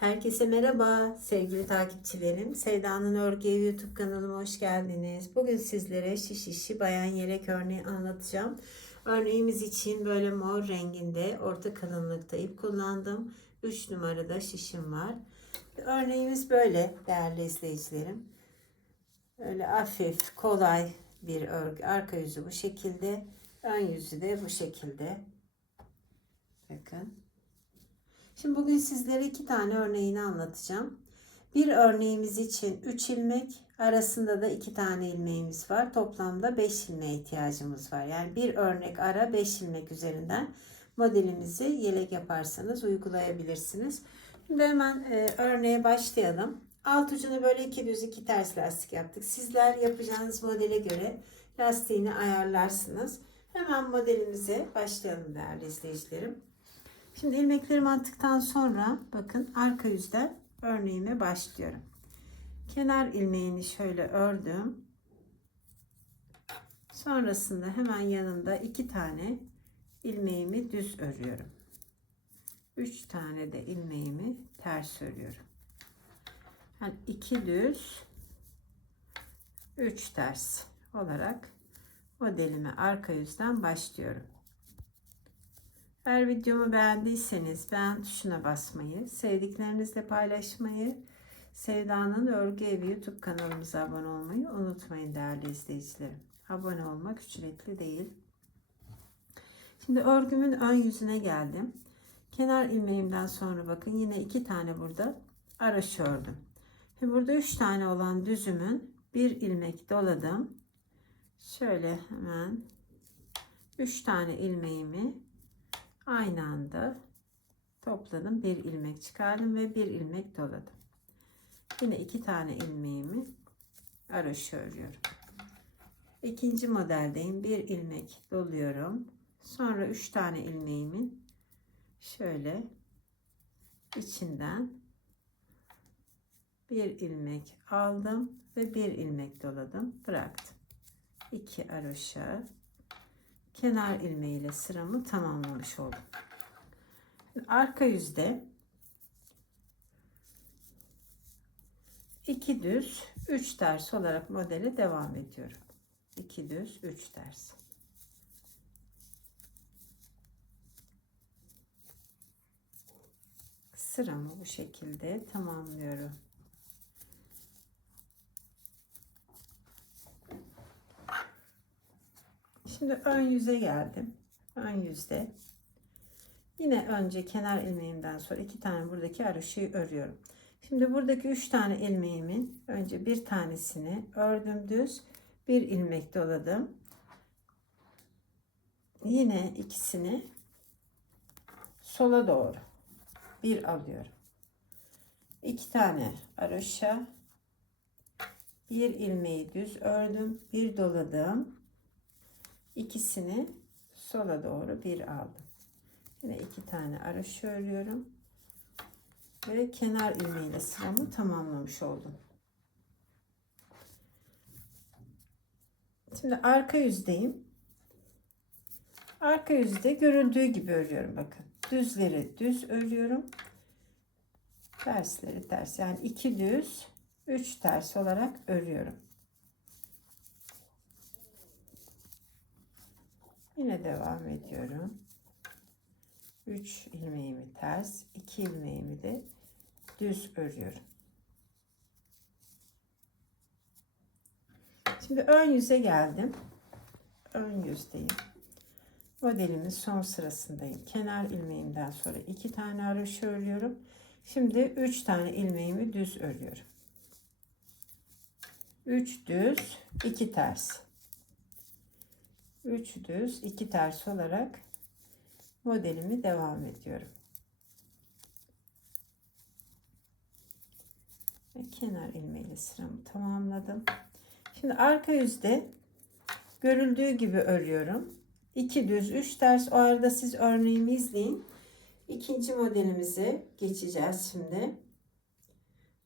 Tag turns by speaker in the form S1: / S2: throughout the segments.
S1: Herkese merhaba sevgili takipçilerim. Sevda'nın Örgü YouTube kanalıma hoş geldiniz. Bugün sizlere şiş işi bayan yelek örneği anlatacağım. Örneğimiz için böyle mor renginde orta kalınlıkta ip kullandım. 3 numarada şişim var. Örneğimiz böyle değerli izleyicilerim. Öyle hafif, kolay bir örgü. Arka yüzü bu şekilde. Ön yüzü de bu şekilde. Bakın. Şimdi bugün sizlere iki tane örneğini anlatacağım. Bir örneğimiz için 3 ilmek, arasında da iki tane ilmeğimiz var. Toplamda 5 ilmeğe ihtiyacımız var. Yani bir örnek ara 5 ilmek üzerinden modelimizi yelek yaparsanız uygulayabilirsiniz. Şimdi hemen e, örneğe başlayalım. Alt ucunu böyle iki düz iki ters lastik yaptık. Sizler yapacağınız modele göre lastiğini ayarlarsınız. Hemen modelimize başlayalım değerli izleyicilerim. Şimdi ilmeklerimi attıktan sonra bakın arka yüzden örneğime başlıyorum. Kenar ilmeğini şöyle ördüm. Sonrasında hemen yanında iki tane ilmeğimi düz örüyorum. Üç tane de ilmeğimi ters örüyorum. Yani iki düz, üç ters olarak modelime arka yüzden başlıyorum. Eğer videomu beğendiyseniz beğen tuşuna basmayı, sevdiklerinizle paylaşmayı, Sevda'nın Örgü Evi YouTube kanalımıza abone olmayı unutmayın değerli izleyicilerim. Abone olmak ücretli değil. Şimdi örgümün ön yüzüne geldim. Kenar ilmeğimden sonra bakın yine iki tane burada araş ördüm. Şimdi burada üç tane olan düzümün bir ilmek doladım. Şöyle hemen üç tane ilmeğimi aynı anda topladım. Bir ilmek çıkardım ve bir ilmek doladım. Yine iki tane ilmeğimi araşı örüyorum. İkinci modeldeyim. Bir ilmek doluyorum. Sonra üç tane ilmeğimin şöyle içinden bir ilmek aldım ve bir ilmek doladım. Bıraktım. İki aroşa kenar ilmeğiyle sıramı tamamlamış oldum. Arka yüzde iki düz, üç ters olarak modele devam ediyorum. İki düz, üç ters. Sıramı bu şekilde tamamlıyorum. Şimdi ön yüze geldim. Ön yüzde yine önce kenar ilmeğimden sonra iki tane buradaki araşıyı örüyorum. Şimdi buradaki üç tane ilmeğimin önce bir tanesini ördüm düz bir ilmek doladım. Yine ikisini sola doğru bir alıyorum. İki tane aroşa bir ilmeği düz ördüm bir doladım ikisini sola doğru bir aldım. Yine iki tane araş örüyorum. Ve kenar ilmeğiyle sıramı tamamlamış oldum. Şimdi arka yüzdeyim. Arka yüzde görüldüğü gibi örüyorum bakın. Düzleri düz örüyorum. Tersleri ters. Yani iki düz, üç ters olarak örüyorum. Yine devam ediyorum. 3 ilmeğimi ters, 2 ilmeğimi de düz örüyorum. Şimdi ön yüze geldim. Ön yüzdeyim. Modelimin son sırasındayım. Kenar ilmeğimden sonra 2 tane haroşa örüyorum. Şimdi 3 tane ilmeğimi düz örüyorum. 3 düz, 2 ters. 3 düz 2 ters olarak modelimi devam ediyorum. Ve kenar ilmeğiyle sıramı tamamladım. Şimdi arka yüzde görüldüğü gibi örüyorum. 2 düz 3 ters o arada siz örneğimi izleyin. İkinci modelimize geçeceğiz şimdi.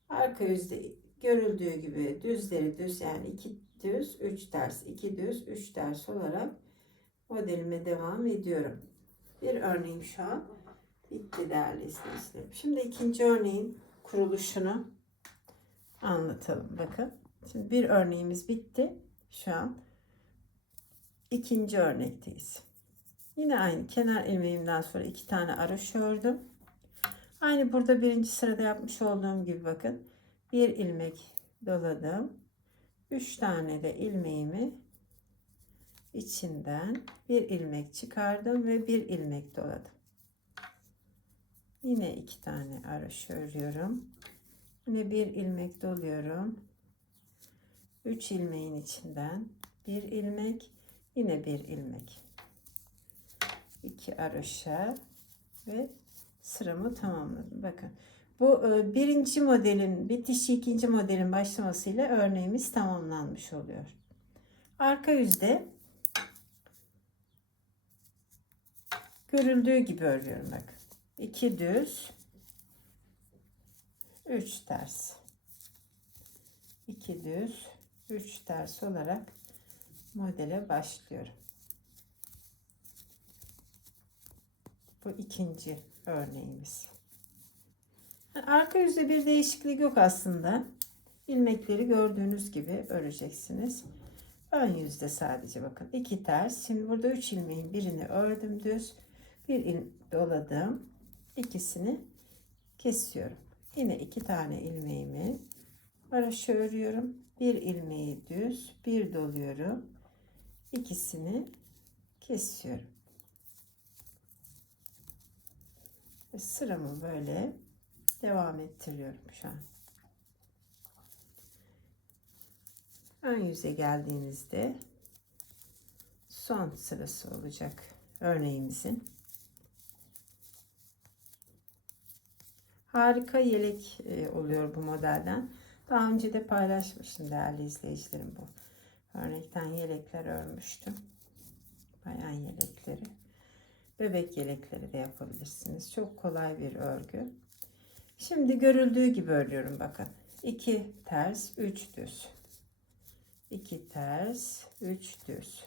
S1: Arka yüzde görüldüğü gibi düzleri düz yani iki düz 3 ters 2 düz 3 ters olarak modelime devam ediyorum. Bir örneğim şu an. Bitti değerli izleyicilerim. Şimdi ikinci örneğin kuruluşunu anlatalım. Bakın. Şimdi bir örneğimiz bitti. Şu an ikinci örnekteyiz. Yine aynı kenar ilmeğimden sonra iki tane araş ördüm. Aynı burada birinci sırada yapmış olduğum gibi bakın. Bir ilmek doladım. Üç tane de ilmeğimi içinden bir ilmek çıkardım ve bir ilmek doladım. Yine iki tane araş örüyorum. Yine bir ilmek doluyorum. Üç ilmeğin içinden bir ilmek, yine bir ilmek. İki araşa ve sıramı tamamladım. Bakın bu e, birinci modelin bitişi ikinci modelin başlamasıyla örneğimiz tamamlanmış oluyor. Arka yüzde görüldüğü gibi örüyorum bak. 2 düz 3 ters 2 düz 3 ters olarak modele başlıyorum. Bu ikinci örneğimiz. Arka yüzde bir değişiklik yok aslında. İlmekleri gördüğünüz gibi öreceksiniz. Ön yüzde sadece bakın iki ters. Şimdi burada üç ilmeğin birini ördüm düz. Bir doladım. İkisini kesiyorum. Yine iki tane ilmeğimi araşı örüyorum. Bir ilmeği düz, bir doluyorum. İkisini kesiyorum. Ve sıramı böyle devam ettiriyorum şu an. Ön yüze geldiğinizde son sırası olacak örneğimizin. Harika yelek e, oluyor bu modelden. Daha önce de paylaşmıştım değerli izleyicilerim bu. Örnekten yelekler örmüştüm. Bayan yelekleri. Bebek yelekleri de yapabilirsiniz. Çok kolay bir örgü. Şimdi görüldüğü gibi örüyorum bakın. 2 ters, 3 düz. 2 ters, 3 düz.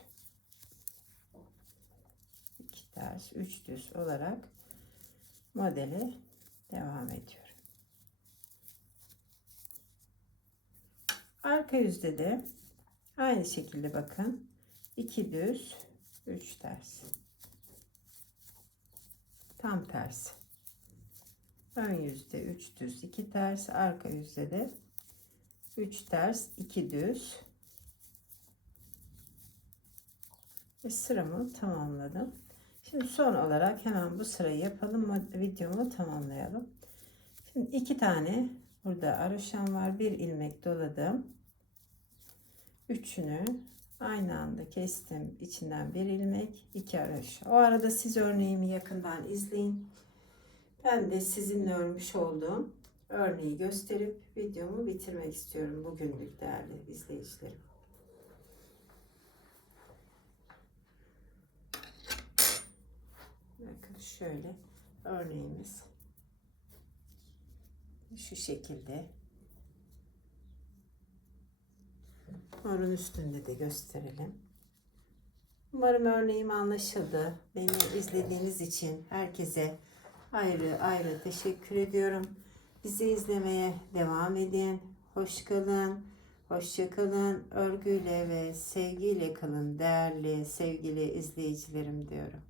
S1: 2 ters, 3 düz olarak modeli devam ediyorum. Arka yüzde de aynı şekilde bakın. 2 düz, 3 ters. Tam tersi. Ön yüzde 3 düz, 2 ters, arka yüzde de 3 ters, 2 düz. Ve sıramı tamamladım. Şimdi son olarak hemen bu sırayı yapalım. Videomu tamamlayalım. Şimdi iki tane burada araşan var. Bir ilmek doladım. Üçünü aynı anda kestim. İçinden bir ilmek, iki araş. O arada siz örneğimi yakından izleyin. Ben de sizinle örmüş olduğum örneği gösterip videomu bitirmek istiyorum bugünlük değerli izleyicilerim. Bakın şöyle örneğimiz şu şekilde morun üstünde de gösterelim. Umarım örneğim anlaşıldı. Beni izlediğiniz için herkese ayrı ayrı teşekkür ediyorum. Bizi izlemeye devam edin. Hoş kalın. Hoşça kalın. Örgüyle ve sevgiyle kalın değerli sevgili izleyicilerim diyorum.